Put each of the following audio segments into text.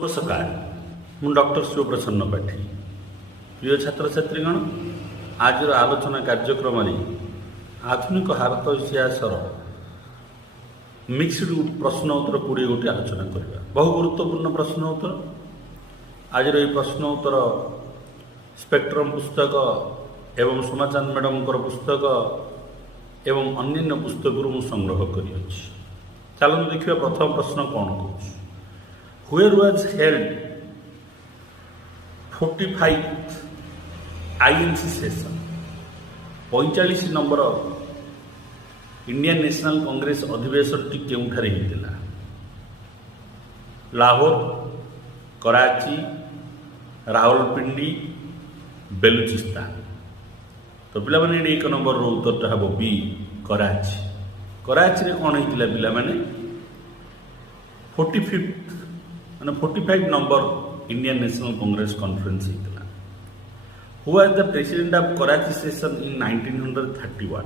नमस्कार मु डॉक्टर शिवप्रसन्न पाठी प्रिय छात्र छात्रीगण आज आलोचना कार्यक्रम आधुनिक भारत इतिहास मिक्सड प्रश्न उत्तर 20 गोटी आलोचना करवा बहु गुरुत्वपूर्ण प्रश्न उत्तर आज प्रश्न उत्तर स्पेक्ट्रम पुस्तक एवं सोमाचांद मैडम पुस्तक एवं अन्य पुस्तक संग्रह कर चलो देखिए प्रथम प्रश्न कौन कह Where was held 45th INC session 45 number Indian National Congress अधिवेशन टी केउठारे हितिला लाहौर कराची रावलपिंडी बेलुचिस्तान तो पिला माने एक नंबर रो उत्तर हम बी कराची कराची रे कोन हितिला पिला माने 45th माने 45 number Indian National Congress conference हितला who was the president of Karachi session in 1931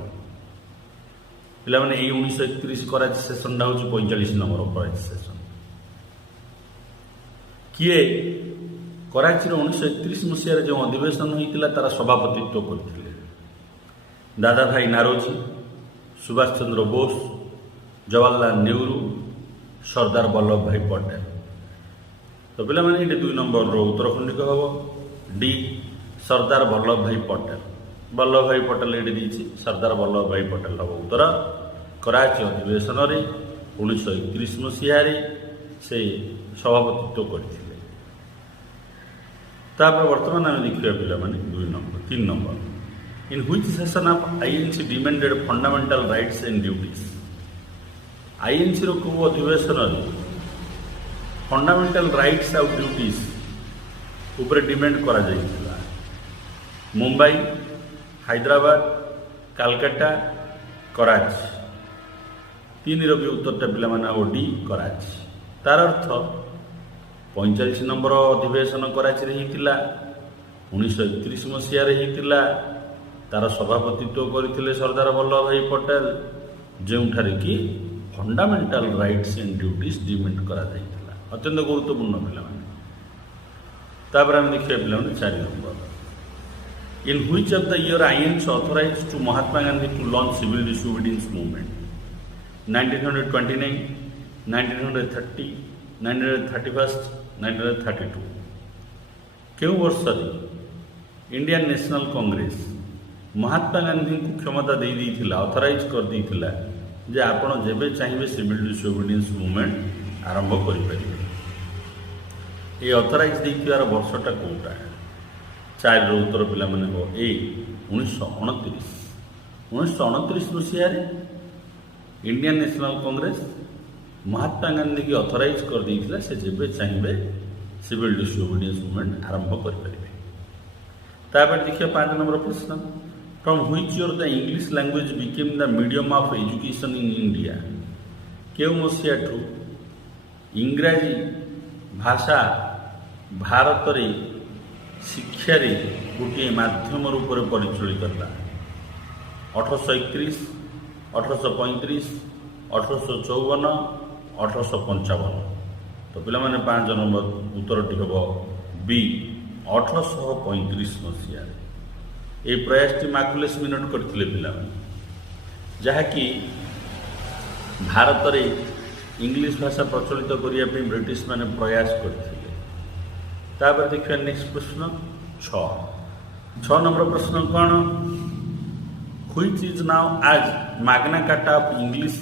पिला माने 1931 कराची सेशन दा होची 45 नंबर कराची सेशन किए कराची रो 1931 मसिया रे जो अधिवेशन होइतिला तारा सभापतित्व करथिले दादा भाई नारोजी सुभाष चंद्र बोस जवाहरलाल नेहरू सरदार वल्लभ भाई पटेल तो पिला माने ये 2 नंबर रो उत्तरखंडी को हम डी सरदार वल्लभ भाई पटेल ये दी सरदार वल्लभ भाई पटेल हम उत्तर कराची अधिवेशन रे 1931 मसीह से सभापतित्व करथिले तापर वर्तमान आम देखिए पिला माने 3 number in which session of INC demanded fundamental rights and duties INC रो को अधिवेशन रे फंडामेंटल राइट्स और ड्यूटीज ऊपर डिमांड करा जाइथिला मुंबई हैदराबाद कलकत्ता कराची 3 रो भी उत्तरटा पिला माने डी कराची तार अर्थ 45 नंबर अधिवेशन कराची रे हितिला 1931 मसीहा रे हितिला तार सभापतित्व करथिले सरदार वल्लभ भाई पटेल जेउठारे कि fundamental rights and duties demand करा जाइथिला अत्यंत गुरुत्वपूर्ण पिला देखिए पिला 4 number in which of the year INC authorised to Mahatma Gandhi to launch civil disobedience movement 1929 1930 1931 1932 क्यों वर्ष Indian National Congress Mahatma Gandhi को क्षमता दे दी ऑथराइज कर देइथिला जे आपण जेबे चाहिए सिविल डिसोबीडियंस मूवमेंट आरंभ करें ये ऑथराइज देखार वर्षटा कौटा 4 रो उत्तर पिला माने हो ए 1929 मसीह Indian National Congress Mahatma Gandhi की ऑथराइज कर देइथिला से जेबे चाहिए सिविल डिसोबीडियंस मूवमेंट आरंभ करें तापर देखिए 5 नंबर प्रश्न from which year the English language became the medium of education in India केउ मसीहा ठू इंग्राजी भाषा भारत रे शिक्षा रे गोटे माध्यम रूप से परिचालित है 1831 1835 1854 1855 तो पिला माने 5 नंबर उत्तर टी हम बी 1835 मसीह ये प्रयास टी मार्कुलेस मिनट करथिले पिला जहाँकि भारत रे इंग्लिश भाषा प्रचलित करने ब्रिटिश माने प्रयास करथिले तापर देखिए नेक्स्ट प्रश्न 6 नंबर प्रश्न कौन व्हिच इज नाउ आज Magna Carta of English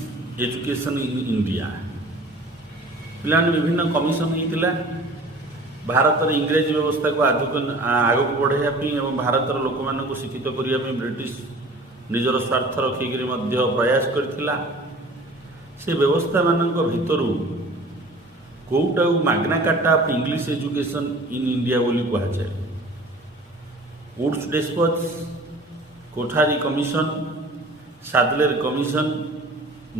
education in India पिला विभिन्न कमिशन होता भारत रे इंग्रेजी व्यवस्था को आग को बढ़ाई और भारत लोक मानक शिक्षित करने ब्रिटिश निजर स्वार्थ रखिक प्रयास करथिला से व्यवस्था मान भर कौटा Magna Carta of English education in India बोली कहुए Wood's despatch Kothari commission Sadler commission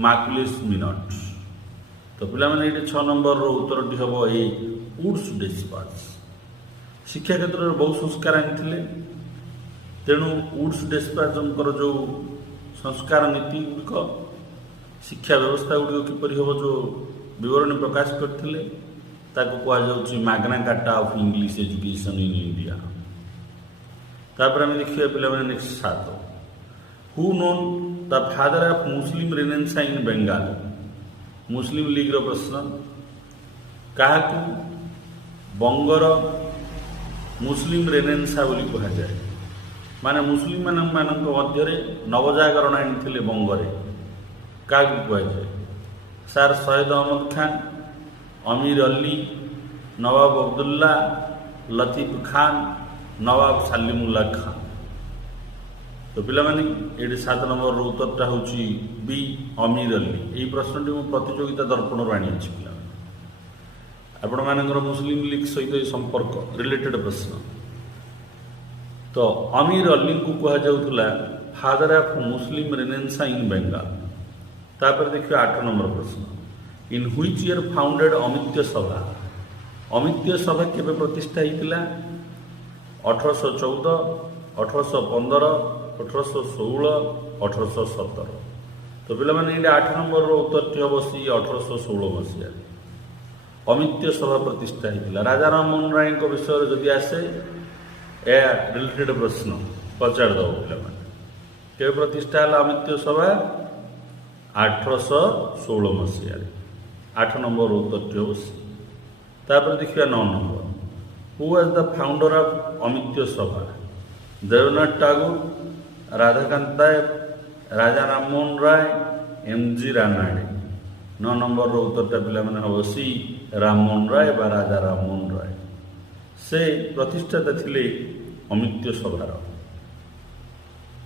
Macaulay's minute तो पिला माने 6 नंबर रो उत्तर टी हम ए वुड्स डेस्पच शिक्षा क्षेत्र में बहुत संस्कार आनी तेणु वुड्स डेस्पच जो संस्कार नीति गुड़िक शिक्षा व्यवस्था गुड़िक किपर हम जो विवरणी प्रकाश करते ତାକୁ କୁହାଯାଉଛି Magna Carta of English education in India. ତାପରେ ଆମେ ଦେଖିବା ପିଲାମାନେ next 7 who known the father of Muslim renaissance in Bengal. Muslim ଲିଗ୍ର ପ୍ରଶ୍ନ। କାହାକୁ ବଙ୍ଗର ମୁସଲିମ୍ ରେନେସାଁ ବୋଲି କୁହାଯାଏ? ମାନେ ମୁସଲିମ ମାନଙ୍କ ମଧ୍ୟରେ ନବଜାଗରଣ ଆଣିଥିଲେ ବଙ୍ଗରେ, କାହାକୁ କୁହାଯାଏ? ସାର୍ ସୟଦ ଅହମଦ ଖାନ, ଅମିର ଅଲି, ନବାବ ଅବଦୁଲ୍ଲା, ଲତିଫ ଖାନ, ନବାବ ସାଲିମୁଲ୍ଲା ଖାନ। ତ ପିଲାମାନେ ଏଠି 7 ନମ୍ବରର ଉତ୍ତରଟା ହେଉଛି ବି ଅମିର ଅଲି। ଏହି ପ୍ରଶ୍ନଟି ମୁଁ ପ୍ରତିଯୋଗିତା ଦର୍ପଣରୁ ଆଣିଅଛି ପିଲାମାନେ। ଆପଣମାନଙ୍କର ମୁସଲିମ ଲିଗ୍ ସହିତ ଏ ସମ୍ପର୍କ ରିଲେଟେଡ୍ ପ୍ରଶ୍ନ। ତ ଅମିର ଅଲିଙ୍କୁ କୁହାଯାଉଥିଲା father of Muslim renaissance in Bengal. ତାପରେ ଦେଖିବା 8 ନମ୍ବର ପ୍ରଶ୍ନ। ଇନ୍ ହୁଇଚ୍ ଇୟର ଫାଉଣ୍ଡେଡ୍ ଅମିତ୍ୟ ସଭା। ଅମିତ୍ୟ ସଭା କେବେ ପ୍ରତିଷ୍ଠା ହେଇଥିଲା? 1814, 1815, 1816, 1817। ତ ପିଲାମାନେ ଏଇଟା 8 ନମ୍ବରର ଉତ୍ତରଟି ହେବ ସି 1816 ମସିହାରେ ଅମିତ୍ୟ ସଭା ପ୍ରତିଷ୍ଠା ହେଇଥିଲା। ରାଜା ରାମମୋହନ ରାୟଙ୍କ ବିଷୟରେ ଯଦି ଆସେ ଏହା ରିଲେଟେଡ୍ ପ୍ରଶ୍ନ ପଚାରିଦେବ ପିଲାମାନେ। କେବେ ପ୍ରତିଷ୍ଠା ହେଲା ଅମିତ୍ୟ ସଭା? 1816 ମସିହାରେ। 8 ନମ୍ବର ଉତ୍ତରଟି ହେବ ସି। ତାପରେ ଦେଖିବା 9 number. Who was the founder of ଅମିତ୍ୟ ସଭା? ଦେବନାଥ ଟାଗୋର, ରାଧାକାନ୍ତ ଦାସ, ରାଜା ରାମମୋହନ ରାୟ, MG ରାନାଡେ। 9 ନମ୍ବରର ଉତ୍ତରଟା ପିଲାମାନେ ହେବ ସି ରାମମୋହନ ରାୟ ବା ରାଜା ରାମମୋହନ ରାୟ। ସେ ପ୍ରତିଷ୍ଠାତା ଥିଲେ ଅମିତ୍ୟ ସଭାର।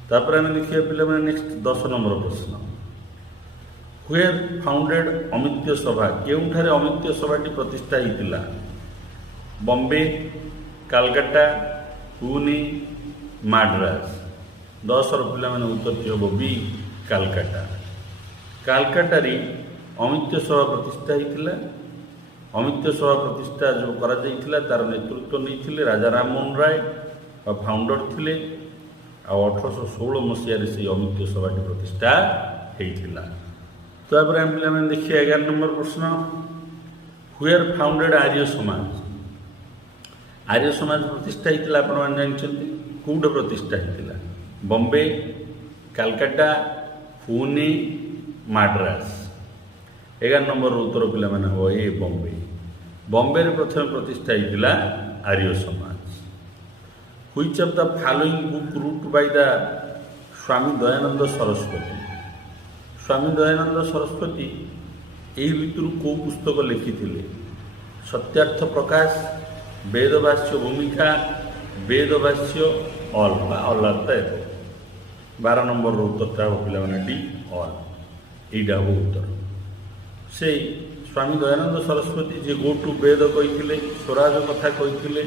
ତାପରେ ଆମେ ଦେଖିବା ପିଲାମାନେ ନେକ୍ସଟ 10 ନମ୍ବର ପ୍ରଶ୍ନ। ହୁଏର୍ ଫାଉଣ୍ଡେଡ୍ ଅମିତ୍ୟ ସଭା? କେଉଁଠାରେ ଅମିତ୍ୟ ସଭାଟି ପ୍ରତିଷ୍ଠା ହେଇଥିଲା? ବମ୍ବେ, କାଲକାଟା, ପୁନେ, ମାଡ୍ରାସ। 10ର ପିଲାମାନେ ଉତ୍ତରଟି ହେବ ବି କାଲକାଟା। କାଲକାଟାରେ ଅମିତ୍ୟ ସଭା ପ୍ରତିଷ୍ଠା ହେଇଥିଲା। ଅମିତ୍ୟ ସଭା ପ୍ରତିଷ୍ଠା ଯେଉଁ କରାଯାଇଥିଲା ତାର ନେତୃତ୍ୱ ନେଇଥିଲେ ରାଜା ରାମମୋହନ ରାୟ ବା ଫାଉଣ୍ଡର ଥିଲେ। ଆଉ 1816 ମସିହାରେ ସେହି ଅମିତ୍ୟ ସଭାଟି ପ୍ରତିଷ୍ଠା ହେଇଥିଲା। ତାପରେ ଆମେ ପିଲାମାନେ ଦେଖିବା 11 ନମ୍ବର ପ୍ରଶ୍ନ। ହୁଏର୍ ଫାଉଣ୍ଡେଡ୍ ଆର୍ଯ୍ୟ ସମାଜ? ଆର୍ଯ୍ୟ ସମାଜ ପ୍ରତିଷ୍ଠା ହେଇଥିଲା ଆପଣମାନେ ଜାଣିଛନ୍ତି। କେଉଁଠି ପ୍ରତିଷ୍ଠା ହେଇଥିଲା? ବମ୍ବେ, କାଲକାଟା, ପୁନେ, ମାଡ୍ରାସ। 11 ନମ୍ବରର ଉତ୍ତର ପିଲାମାନେ ହେବ ଏ ବମ୍ବେ। ବମ୍ବେରେ ପ୍ରଥମେ ପ୍ରତିଷ୍ଠା ହେଇଥିଲା Arya Samaj. Which of the following book wrote by the Swami Dayanand Saraswati? Swami Dayanand Saraswati ଏହି ଭିତରୁ କେଉଁ ପୁସ୍ତକ ଲେଖିଥିଲେ? ସତ୍ୟାର୍ଥ ପ୍ରକାଶ, ବେଦବାସ୍ୟ ଭୂମିକା, ବେଦବାସ୍ୟ ଅଲ୍ ବା ଅଲ୍ଲାତ ହେବ। 12 ନମ୍ବରର ଉତ୍ତରଟା ହେବ ପିଲାମାନେ ଡି ଅଲ୍। ଏଇଟା ହେବ ଉତ୍ତର। ସେଇ ସ୍ୱାମୀ ଦୟାନନ୍ଦ ସରସ୍ୱତୀ ଯେ ଗୋ ଟୁ ବେଦ କହିଥିଲେ, ସ୍ୱରାଜ କଥା କହିଥିଲେ,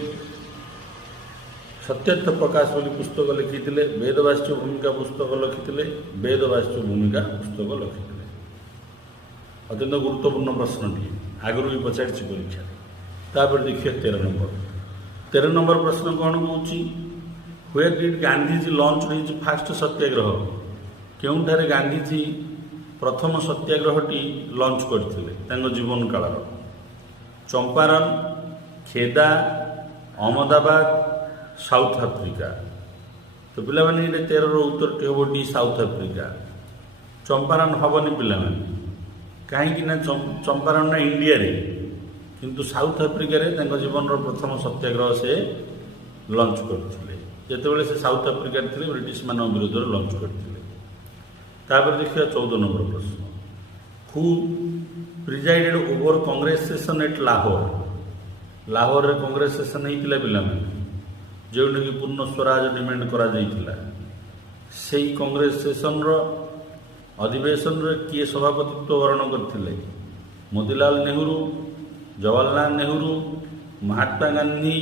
ସତ୍ୟାର୍ଥ ପ୍ରକାଶ ବୋଲି ପୁସ୍ତକ ଲେଖିଥିଲେ, ବେଦବାସ୍ୟ ଭୂମିକା ପୁସ୍ତକ ଲେଖିଥିଲେ, ବେଦବାସ୍ୟ ଭୂମିକା ପୁସ୍ତକ ଲେଖିଥିଲେ। ଅତ୍ୟନ୍ତ ଗୁରୁତ୍ୱପୂର୍ଣ୍ଣ ପ୍ରଶ୍ନଟିଏ, ଆଗରୁ ବି ପଚାରିଛି ପରୀକ୍ଷାରେ। ତାପରେ ଦେଖିବା 13 ନମ୍ବର। 13 ନମ୍ବର ପ୍ରଶ୍ନ କ'ଣ କହୁଛି? Where did Gandhiji launch his first satyagraha? କେଉଁଠାରେ ଗାନ୍ଧିଜୀ ପ୍ରଥମ ସତ୍ୟାଗ୍ରହଟି ଲଞ୍ଚ କରିଥିଲେ ତାଙ୍କ ଜୀବନ କାଳର? Champaran, Kheda, Ahmedabad, South Africa. ତ ପିଲାମାନେ ଏଇଟା 13ର ଉତ୍ତରଟି ହେବ ଡି ସାଉଥ ଆଫ୍ରିକା। ଚମ୍ପାରନ ହେବନି ପିଲାମାନେ, କାହିଁକି ନା ଚମ୍ପାରନଟା ଇଣ୍ଡିଆରେ, କିନ୍ତୁ ସାଉଥ ଆଫ୍ରିକାରେ ତାଙ୍କ ଜୀବନର ପ୍ରଥମ ସତ୍ୟାଗ୍ରହ ସେ ଲଞ୍ଚ କରିଥିଲେ। ଯେତେବେଳେ ସେ ସାଉଥ ଆଫ୍ରିକାରେ ଥିଲେ ବ୍ରିଟିଶମାନଙ୍କ ବିରୋଧରେ ଲଞ୍ଚ କରିଥିଲେ। ତାପରେ ଦେଖିବା 14 ନମ୍ବର ପ୍ରଶ୍ନ। Who presided over Congress session at Lahore? ଲାହୋରରେ କଂଗ୍ରେସ ସେସନ୍ ହେଇଥିଲା ପିଲାମାନେ, ଯେଉଁଠିକି ପୂର୍ଣ୍ଣ ସ୍ୱରାଜ ଡିମାଣ୍ଡ କରାଯାଇଥିଲା। ସେହି କଂଗ୍ରେସ ସେସନ୍ର ଅଧିବେଶନରେ କିଏ ସଭାପତିତ୍ୱ ବରଣ କରିଥିଲେ? ମୋତିଲାଲ ନେହେରୁ, ଜବାହରଲାଲ ନେହେରୁ, ମହାତ୍ମା ଗାନ୍ଧୀ,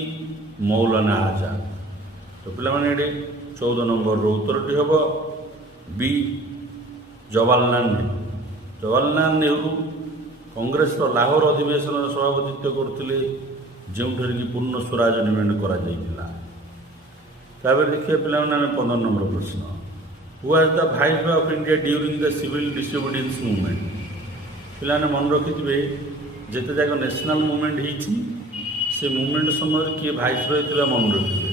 ମୌଲାନା ଆଜାଦ। ତ ପିଲାମାନେ ଏଠି 14 ନମ୍ବରର ଉତ୍ତରଟି ହେବ ବି ଜବାହରଲାଲ ନେହେରୁ। ଜବାହରଲାଲ ନେହେରୁ କଂଗ୍ରେସର ଲାହୋର ଅଧିବେଶନର ସଭାପତିତ୍ୱ କରୁଥିଲେ, ଯେଉଁଠାରେ କି ପୂର୍ଣ୍ଣ ସ୍ୱରାଜ ଡିମାଣ୍ଡ କରାଯାଇଥିଲା। ତାପରେ ଦେଖିବା ପିଲାମାନେ ଆମେ 15 ନମ୍ବର ପ୍ରଶ୍ନ। ହୁ was the viceroy of India during the civil ଡିସୋବିଡିଏନ୍ସ movement? ପିଲାମାନେ ମନେ ରଖିଥିବେ ଯେତେ ଯାକ ନ୍ୟାସନାଲ୍ ମୁଭମେଣ୍ଟ ହେଇଛି ସେ ମୁଭମେଣ୍ଟ ସମୟରେ କିଏ ଭାଇସରୟ ଥିଲା ମନେ ରଖିବେ।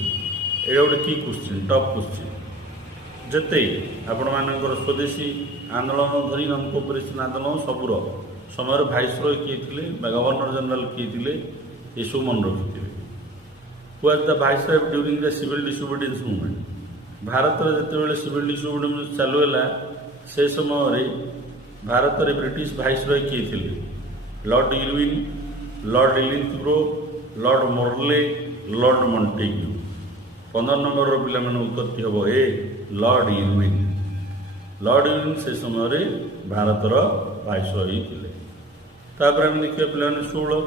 ଏଇଟା ଗୋଟେ କି କ୍ୱେଶ୍ଚିନ୍, ଟପ୍ କ୍ୱେଶ୍ଚିନ୍। ଯେତେ ଆପଣମାନଙ୍କର ସ୍ୱଦେଶୀ ଆନ୍ଦୋଳନ ଧରି ନନ୍ କୋପରେସନ୍ ଆନ୍ଦୋଳନ ସବୁର ସମୟରେ ଭାଇସରୟ କିଏ ଥିଲେ ବା ଗଭର୍ଣ୍ଣର ଜେନେରାଲ କିଏ ଥିଲେ ଏସବୁ ମନେ ରଖିଥିବେ। ହୁ was the viceroy during the civil ଡିସୋବିଡିଏନ୍ସ movement. ଭାରତରେ ଯେତେବେଳେ ସିଭିଲ୍ ଡିସୋବିଡିଏନ୍ସ ଚାଲୁ ହେଲା ସେ ସମୟରେ ଭାରତରେ ବ୍ରିଟିଶ ଭାଇସରୟ କିଏ ଥିଲେ? Lord Irwin, Lord Linlithgow, Lord Morley, Lord Montagu. 15 ନମ୍ବରର ପିଲାମାନେ ଉତ୍ତରଟି ହେବ A Lord Irwin. Lord Irwin ସେ ସମୟରେ ଭାରତର ଭାଇସରୟ ଥିଲେ। ତାପରେ ଆମେ ଦେଖିବା ପିଲାମାନେ 16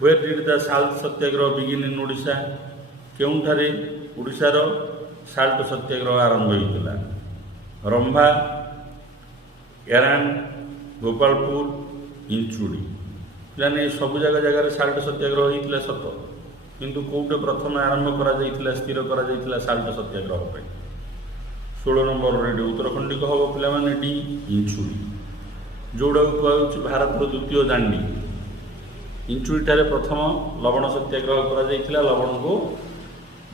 where did the salt satyagraha begin in Odisha. କେଉଁଠାରେ ଓଡ଼ିଶାର ସାଲ୍ଟ ସତ୍ୟାଗ୍ରହ ଆରମ୍ଭ ହୋଇଥିଲା? ରମ୍ଭା, ଏରାନ, ଗୋପାଳପୁର, ଇଞ୍ଚୁଡ଼ି। ପିଲାମାନେ ଏ ସବୁ ଜାଗାରେ ସାଲ୍ଟ ସତ୍ୟାଗ୍ରହ ହୋଇଥିଲା ସତ, କିନ୍ତୁ କେଉଁଠି ପ୍ରଥମେ ଆରମ୍ଭ କରାଯାଇଥିଲା, ସ୍ଥିର କରାଯାଇଥିଲା ସାଲ୍ଟ ସତ୍ୟାଗ୍ରହ ପାଇଁ? 16 ନମ୍ବରରେ ଏଠି ଉତ୍ତରଖଣ୍ଡିକ ହେବ ପିଲାମାନେ ଡି ଇଞ୍ଚୁଡ଼ି, ଯେଉଁଟାକୁ କୁହାଯାଉଛି ଭାରତର ଦ୍ୱିତୀୟ ଦାଣ୍ଡି। ଇଞ୍ଚୁଡ଼ିଠାରେ ପ୍ରଥମ ଲବଣ ସତ୍ୟାଗ୍ରହ କରାଯାଇଥିଲା। ଲବଣକୁ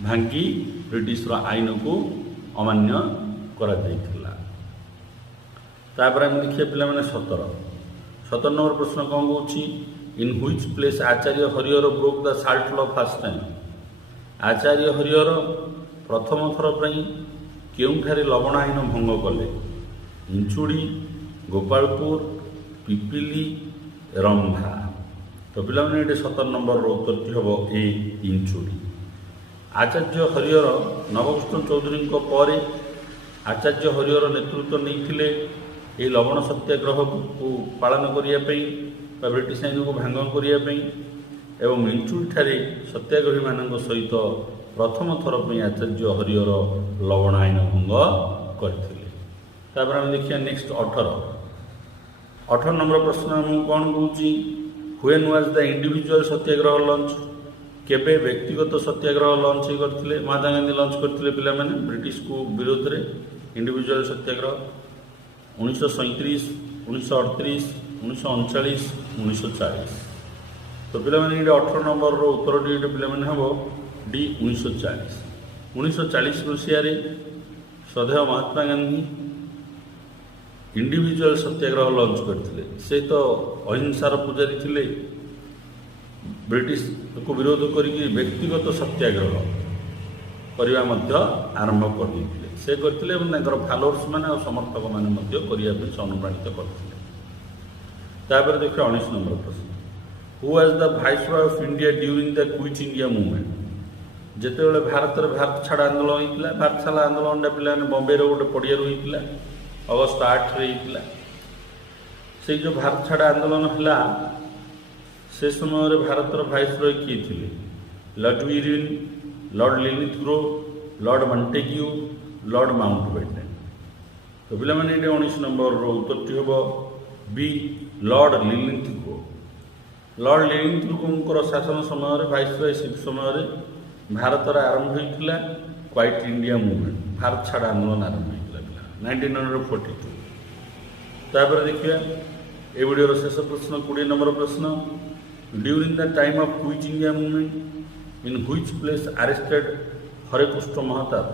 ଭାଙ୍ଗି ବ୍ରିଟିଶର ଆଇନକୁ ଅମାନ୍ୟ କରାଯାଇଥିଲା। ତାପରେ ଆମେ ଦେଖିବା ପିଲାମାନେ 17 ନମ୍ବର ପ୍ରଶ୍ନ କ'ଣ କହୁଛି? In which place Acharya Harihar broke the salt law first time. Acharya Harihar ପ୍ରଥମ ଥର ପାଇଁ କେଉଁଠାରେ ଲବଣ ଆଇନ ଭଙ୍ଗ କଲେ? ଇଞ୍ଚୁଡ଼ି, ଗୋପାଳପୁର, ପିପିଲି, ରମ୍ଭା। ତ ପିଲାମାନେ ଏଠି 17 ନମ୍ବରର ଉତ୍ତରଟି ହେବ ଏ ଇଞ୍ଚୁଡ଼ି। ଆଚାର୍ଯ୍ୟ ହରିହର ନବକୃଷ୍ଣ ଚୌଧୁରୀଙ୍କ ପରେ ଆଚାର୍ଯ୍ୟ ହରିହର ନେତୃତ୍ୱ ନେଇଥିଲେ ଏହି ଲବଣ ସତ୍ୟାଗ୍ରହକୁ ପାଳନ କରିବା ପାଇଁ ବା ବ୍ରିଟିଶ ଆଇନକୁ ଭାଙ୍ଗ କରିବା ପାଇଁ, ଏବଂ ଇଞ୍ଚୁଡ଼ିଠାରେ ସତ୍ୟାଗ୍ରହୀମାନଙ୍କ ସହିତ ପ୍ରଥମ ଥର ପାଇଁ ଆଚାର୍ଯ୍ୟ ହରିହର ଲବଣ ଆଇନ ଭଙ୍ଗ କରିଥିଲେ। ତାପରେ ଆମେ ଦେଖିବା ନେକ୍ସଟ 18 ନମ୍ବର ପ୍ରଶ୍ନ ଆମକୁ କ'ଣ କହୁଛି? When was the individual satyagraha launch. କେବେ ବ୍ୟକ୍ତିଗତ ସତ୍ୟାଗ୍ରହ ଲଞ୍ଚ କରିଥିଲେ? ମହାତ୍ମା ଗାନ୍ଧୀ ଲଞ୍ଚ କରିଥିଲେ ପିଲାମାନେ ବ୍ରିଟିଶକୁ ବିରୋଧରେ ଇଣ୍ଡିଭିଜୁଆଲ ସତ୍ୟାଗ୍ରହ 1937, 1938, 1939, 1940। ତ ପିଲାମାନେ ଏଇଟା 18 ନମ୍ବରର ଉତ୍ତରଟି ଏଇଟା ପିଲାମାନେ ହେବ ଡି 1940। 1940 ମସିହାରେ ଶ୍ରଦ୍ଧେୟ ମହାତ୍ମା ଗାନ୍ଧୀ ଇଣ୍ଡିଭିଜୁଆଲ ସତ୍ୟାଗ୍ରହ ଲଞ୍ଚ କରିଥିଲେ। ସେ ତ ଅହିଂସାର ପୂଜାରୀ ଥିଲେ, ବ୍ରିଟିଶକୁ ବିରୋଧ କରିକି ବ୍ୟକ୍ତିଗତ ସତ୍ୟାଗ୍ରହ କରିବା ମଧ୍ୟ ଆରମ୍ଭ କରିଦେଇଥିଲେ। ସେ କରିଥିଲେ ଏବଂ ତାଙ୍କର ଫଲୋଅର୍ସ ମାନେ ଆଉ ସମର୍ଥକମାନେ ମଧ୍ୟ କରିବା ପାଇଁ ସେ ଅନୁପ୍ରାଣିତ କରିଥିଲେ। ତାପରେ ଦେଖିବା 19 ନମ୍ବର ପ୍ରଶ୍ନ। ହୁ was the viceroy of India during the quit India movement. ଯେତେବେଳେ ଭାରତରେ ଭାରତ ଛାଡ଼ ଆନ୍ଦୋଳନ ହୋଇଥିଲା, ଭାରତ ଛାଡ଼ ଆନ୍ଦୋଳନଟା ପିଲାମାନେ ବମ୍ବେର ଗୋଟେ ପଡ଼ିଆରୁ ହୋଇଥିଲା, ଅଗଷ୍ଟ 8ରେ ହେଇଥିଲା। ସେଇ ଯେଉଁ ଭାରତ ଛାଡ଼ ଆନ୍ଦୋଳନ ହେଲା ସେ ସମୟରେ ଭାରତର ଭାଇସରୟ କିଏ ଥିଲେ? ଲର୍ଡ ଇରୱିନ୍, ଲର୍ଡ ଲିଲିଥ୍ରୋ, ଲର୍ଡ ମଣ୍ଟେଗ୍ୟୁ, ଲର୍ଡ ମାଉଣ୍ଟବେଟେନ୍। ତ ପିଲାମାନେ ଏଇଟା 19 ନମ୍ବରର ଉତ୍ତରଟି ହେବ ବି ଲର୍ଡ ଲିଲିଥ୍ରୋ। ଲର୍ଡ ଲିଲିଥ୍ରୋଙ୍କର ଶାସନ ସମୟରେ ଭାଇସରୟ ସେ ସମୟରେ ଭାରତରେ ଆରମ୍ଭ ହୋଇଥିଲା କ୍ୱାଇଟ୍ ଇଣ୍ଡିଆ ମୁଭମେଣ୍ଟ, ଭାରତ ଛାଡ଼ ଆନ୍ଦୋଳନ ଆରମ୍ଭ ହୋଇଥିଲା ପିଲା 1942। ତାପରେ ଦେଖିବା ଏ ଭିଡ଼ିଓର ଶେଷ ପ୍ରଶ୍ନ 20 ନମ୍ବର ପ୍ରଶ୍ନ। During the time of quit India movement in which place arrested Harekrushna Mahtab.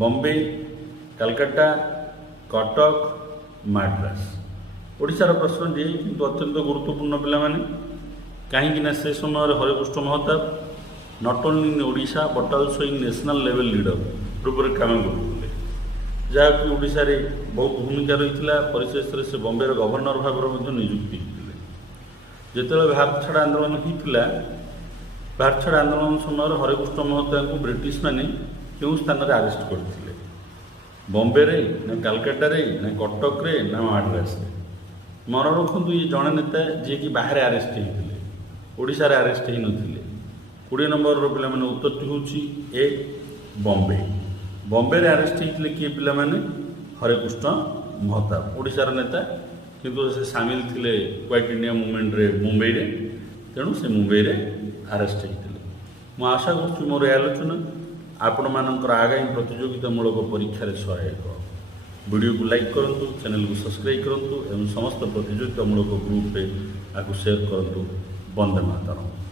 Bombay, Calcutta, Cuttack, Madras. ଓଡ଼ିଶାର ପ୍ରଶ୍ନଟି କିନ୍ତୁ ଅତ୍ୟନ୍ତ ଗୁରୁତ୍ୱପୂର୍ଣ୍ଣ ପିଲାମାନେ, କାହିଁକିନା ସେ ସମୟରେ Harekrushna Mahtab not only in Odisha but also in national level leader ରୂପରେ କାମ କରୁଥିଲେ, ଯାହାକି ଓଡ଼ିଶାରେ ବହୁତ ଭୂମିକା ରହିଥିଲା। ପରିଶେଷରେ ସେ ବମ୍ବେର ଗଭର୍ଣ୍ଣର ଭାବରେ ମଧ୍ୟ ନିଯୁକ୍ତି ହୋଇଥିଲେ। ଯେତେବେଳେ ଭାରତ ଛାଡ଼ ଆନ୍ଦୋଳନ ହୋଇଥିଲା, ଭାରତ ଛାଡ଼ ଆନ୍ଦୋଳନ ସମୟରେ ହରେକୃଷ୍ଣ ମହତାବଙ୍କୁ ବ୍ରିଟିଶମାନେ କେଉଁ ସ୍ଥାନରେ ଆରେଷ୍ଟ କରିଥିଲେ? ବମ୍ବେରେ, ନା କାଲକାଟାରେ, ନା କଟକରେ, ନା ମାଡ୍ରାସରେ? ମନେ ରଖନ୍ତୁ, ଇଏ ଜଣେ ନେତା ଯିଏକି ବାହାରେ ଆରେଷ୍ଟ ହୋଇଥିଲେ, ଓଡ଼ିଶାରେ ଆରେଷ୍ଟ ହୋଇନଥିଲେ। 20 ନମ୍ବରର ପିଲାମାନେ ଉତ୍ତରଟି ହେଉଛି ଏ ବମ୍ବେ। ବମ୍ବେରେ ଆରେଷ୍ଟ ହୋଇଥିଲେ କିଏ ପିଲାମାନେ? ହରେକୃଷ୍ଣ ମହତାବ, ଓଡ଼ିଶାର ନେତା, କିନ୍ତୁ ସେ ସାମିଲ ଥିଲେ କ୍ୱାଇଟ୍ ଇଣ୍ଡିଆ ମୁଭମେଣ୍ଟରେ ମୁମ୍ବାଇରେ, ତେଣୁ ସେ ମୁମ୍ବାଇରେ ଆରେଷ୍ଟ ହୋଇଥିଲେ। ମୁଁ ଆଶା କରୁଛି ମୋର ଏ ଆଲୋଚନା ଆପଣମାନଙ୍କର ଆଗାମୀ ପ୍ରତିଯୋଗିତାମୂଳକ ପରୀକ୍ଷାରେ ସହାୟକ। ଭିଡ଼ିଓକୁ ଲାଇକ୍ କରନ୍ତୁ, ଚ୍ୟାନେଲକୁ ସବସ୍କ୍ରାଇବ୍ କରନ୍ତୁ ଏବଂ ସମସ୍ତ ପ୍ରତିଯୋଗିତାମୂଳକ ଗ୍ରୁପରେ ଆକୁ ସେଭ୍ କରନ୍ତୁ। ବନ୍ଦେ ମାତରମ୍।